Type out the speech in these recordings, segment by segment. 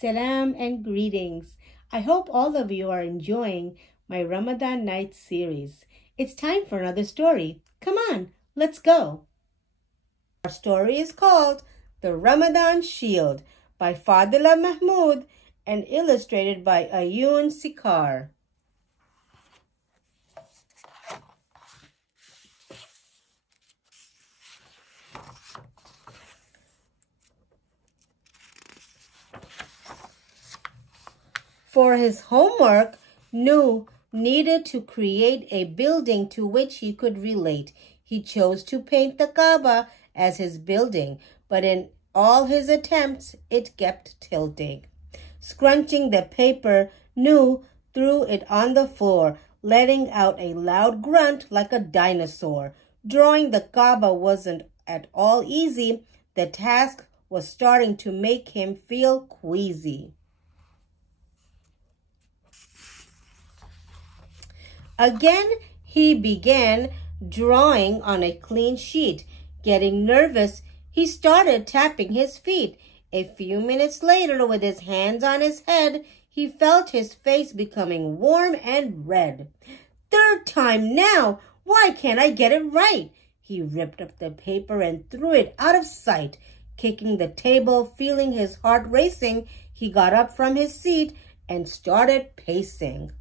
Salam and greetings. I hope all of you are enjoying my Ramadan night series. It's time for another story. Come on, let's go. Our story is called The Ramadan Shield by Fadila Mahmood and illustrated by Ayun Sikar. For his homework, Nu needed to create a building to which he could relate. He chose to paint the Kaaba as his building, but in all his attempts, it kept tilting. Scrunching the paper, Nu threw it on the floor, letting out a loud grunt like a dinosaur. Drawing the Kaaba wasn't at all easy. The task was starting to make him feel queasy. Again, he began drawing on a clean sheet. Getting nervous, he started tapping his feet. A few minutes later, with his hands on his head, he felt his face becoming warm and red. Third time now! Why can't I get it right? He ripped up the paper and threw it out of sight. Kicking the table, feeling his heart racing, he got up from his seat and started pacing.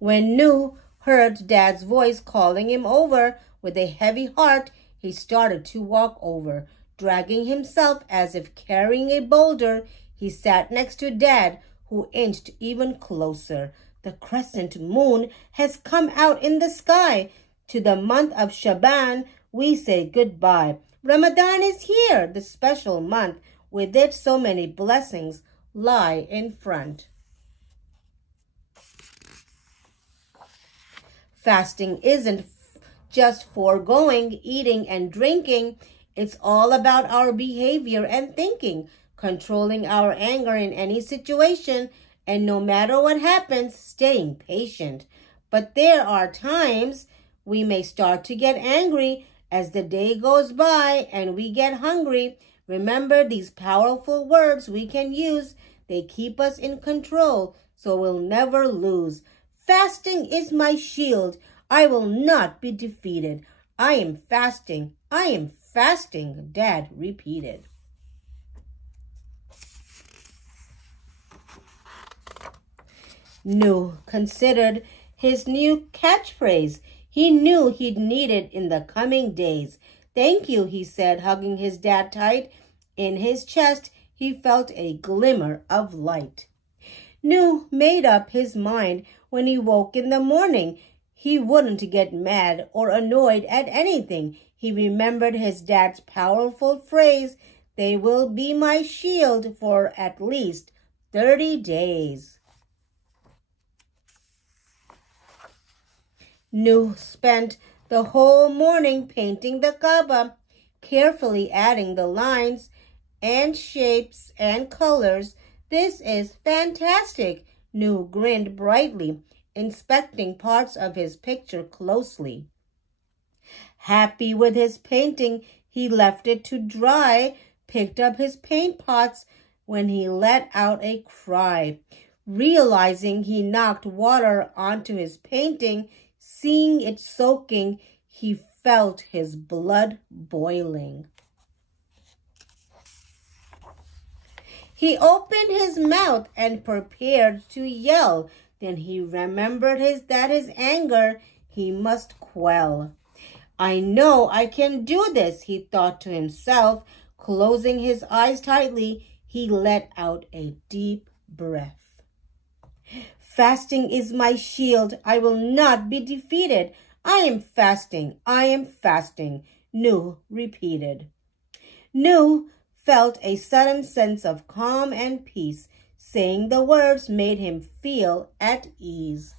When Nu heard Dad's voice calling him over, with a heavy heart, he started to walk over. Dragging himself as if carrying a boulder, he sat next to Dad, who inched even closer. The crescent moon has come out in the sky. To the month of Shaban, we say goodbye. Ramadan is here, the special month. With it, so many blessings lie in front. Fasting isn't just foregoing eating and drinking. It's all about our behavior and thinking, controlling our anger in any situation, and no matter what happens, staying patient. But there are times we may start to get angry as the day goes by and we get hungry. Remember these powerful words we can use. They keep us in control, so we'll never lose. Fasting is my shield. I will not be defeated. I am fasting. I am fasting, Dad repeated. Nu considered his new catchphrase. He knew he'd need it in the coming days. Thank you, he said, hugging his dad tight. In his chest, he felt a glimmer of light. Nu made up his mind when he woke in the morning. He wouldn't get mad or annoyed at anything. He remembered his dad's powerful phrase, "They will be my shield for at least 30 days. Nu spent the whole morning painting the Kaaba, carefully adding the lines and shapes and colors. This is fantastic. Nu grinned brightly, inspecting parts of his picture closely. Happy with his painting, he left it to dry, picked up his paint pots when he let out a cry. Realizing he knocked water onto his painting, seeing it soaking, he felt his blood boiling. He opened his mouth and prepared to yell. Then he remembered that his anger he must quell. I know I can do this, he thought to himself. Closing his eyes tightly, he let out a deep breath. Fasting is my shield. I will not be defeated. I am fasting. I am fasting, Nu repeated. Nu felt a sudden sense of calm and peace. Saying the words made him feel at ease.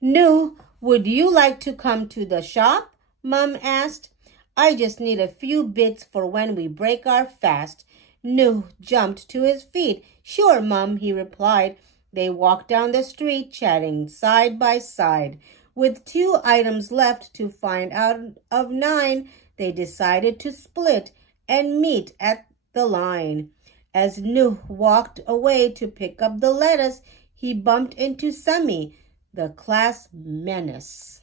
Nu, would you like to come to the shop? Mom asked. I just need a few bits for when we break our fast. Nu jumped to his feet. Sure, Mom, he replied. They walked down the street, chatting side by side. With 2 items left to find out of 9, they decided to split and meet at the line. As Nuh walked away to pick up the lettuce, he bumped into Sami, the class menace.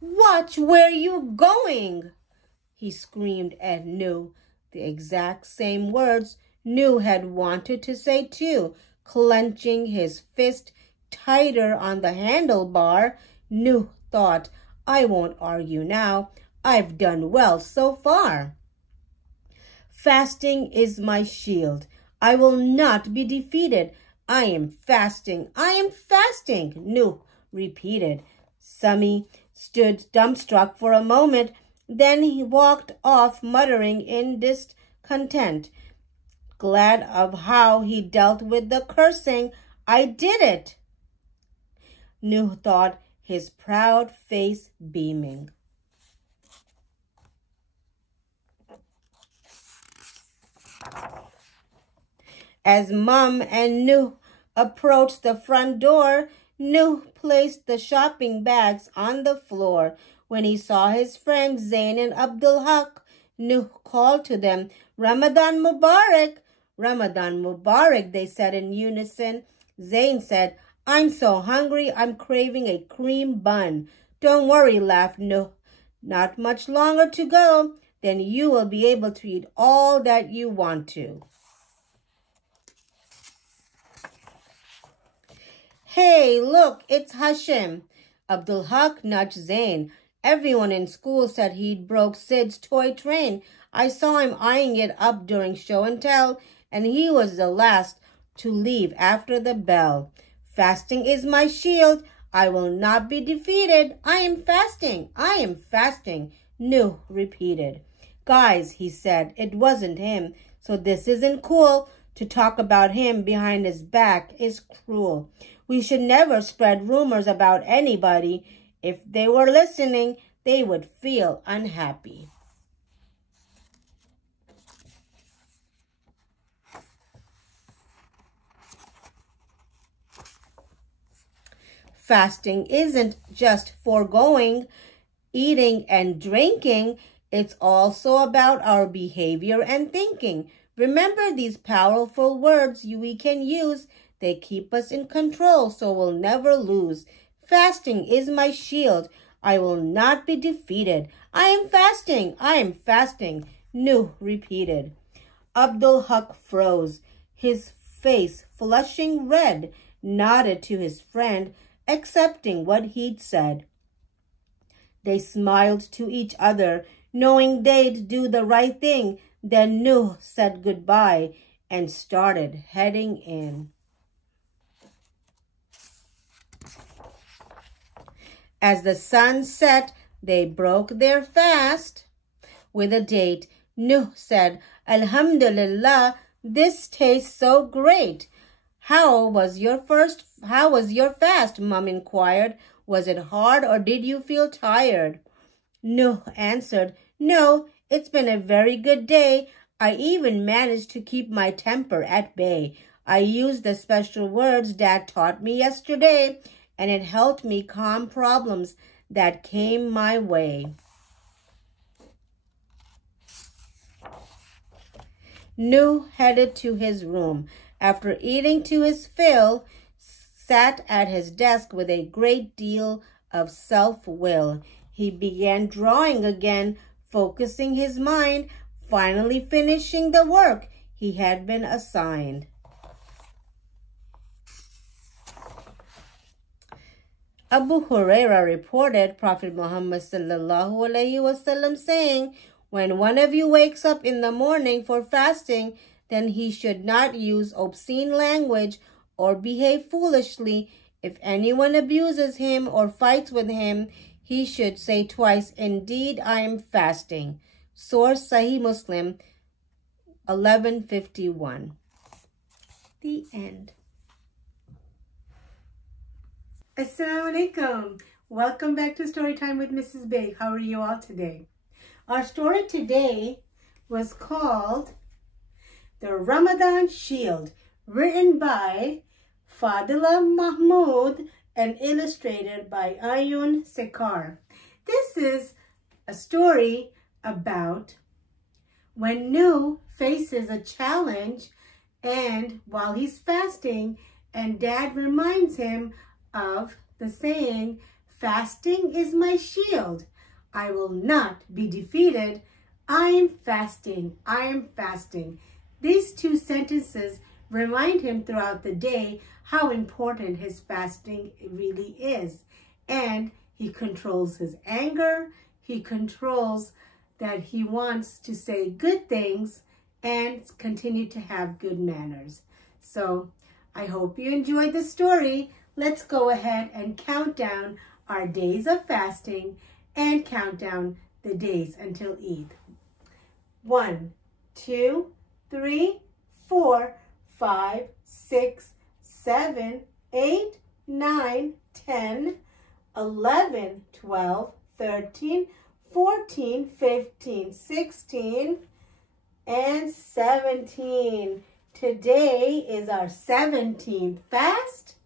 "Watch where you going!" he screamed at Nuh. The exact same words Nuh had wanted to say too. Clenching his fist tighter on the handlebar, Nuh thought, "I won't argue now. I've done well so far. Fasting is my shield. I will not be defeated. I am fasting. I am fasting," Nuh repeated. Sami stood dumbstruck for a moment. Then he walked off, muttering in discontent. Glad of how he dealt with the cursing. "I did it," Nuh thought, his proud face beaming. As Mom and Nuh approached the front door, Nuh placed the shopping bags on the floor. When he saw his friends Zain and Abdul Haq, Nuh called to them, "Ramadan Mubarak!" "Ramadan Mubarak," they said in unison. Zain said, "I'm so hungry, I'm craving a cream bun." "Don't worry," laughed Nuh. "Not much longer to go. Then you will be able to eat all that you want to." "Hey, look, it's Hashim." Abdul Haq nudged Zain. "Everyone in school said he'd broke Sid's toy train. I saw him eyeing it up during show and tell, and he was the last to leave after the bell." "Fasting is my shield. I will not be defeated. I am fasting. I am fasting," Nuh repeated. "Guys," he said, "it wasn't him, so this isn't cool. To talk about him behind his back is cruel. We should never spread rumors about anybody. If they were listening, they would feel unhappy." Fasting isn't just foregoing eating and drinking. It's also about our behavior and thinking. Remember these powerful words we can use. They keep us in control, so we'll never lose. Fasting is my shield. I will not be defeated. I am fasting. I am fasting, Nuh repeated. Abdul Haq froze, his face flushing red, nodded to his friend, accepting what he'd said. They smiled to each other, knowing they'd do the right thing. Then Nuh said goodbye and started heading in. As the sun set, they broke their fast with a date. Nuh said, "Alhamdulillah, this tastes so great." How was your fast?" Mom inquired. "Was it hard or did you feel tired?" Nuh answered, "No, it's been a very good day. I even managed to keep my temper at bay. I used the special words Dad taught me yesterday, and it helped me calm problems that came my way." Nuh headed to his room. After eating to his fill, sat at his desk with a great deal of self-will. He began drawing again, focusing his mind, finally finishing the work he had been assigned. Abu Huraira reported Prophet Muhammad sallallahu alaihi wasallam saying, "When one of you wakes up in the morning for fasting, then he should not use obscene language or behave foolishly. If anyone abuses him or fights with him, he should say twice, 'Indeed, I am fasting.'" Source Sahih Muslim 1151. The end. Assalamu alaikum. Welcome back to Storytime with Mrs. Baig. How are you all today? Our story today was called The Ramadan Shield, written by Fadila Mahmood, and illustrated by Ayun Sekar. This is a story about when Nu faces a challenge, and while he's fasting, and Dad reminds him of the saying, "Fasting is my shield. I will not be defeated. I am fasting. I am fasting." These two sentences remind him throughout the day how important his fasting really is. And he controls his anger. He controls that he wants to say good things and continue to have good manners. So I hope you enjoyed the story. Let's go ahead and count down our days of fasting and count down the days until Eid. 1, 2, 3, 4, 5, 6, 7, 8, 9, 10, 11, 12, 13, 14, 15, 16, and 17. Today is our 17th fast.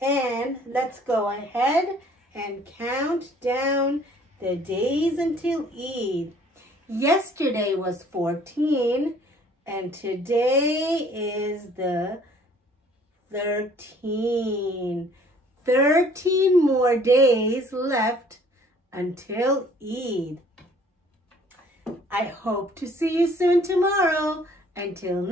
And let's go ahead and count down the days until Eid. Yesterday was 14, and today is the 13. 13 more days left until Eid. I hope to see you soon tomorrow. Until next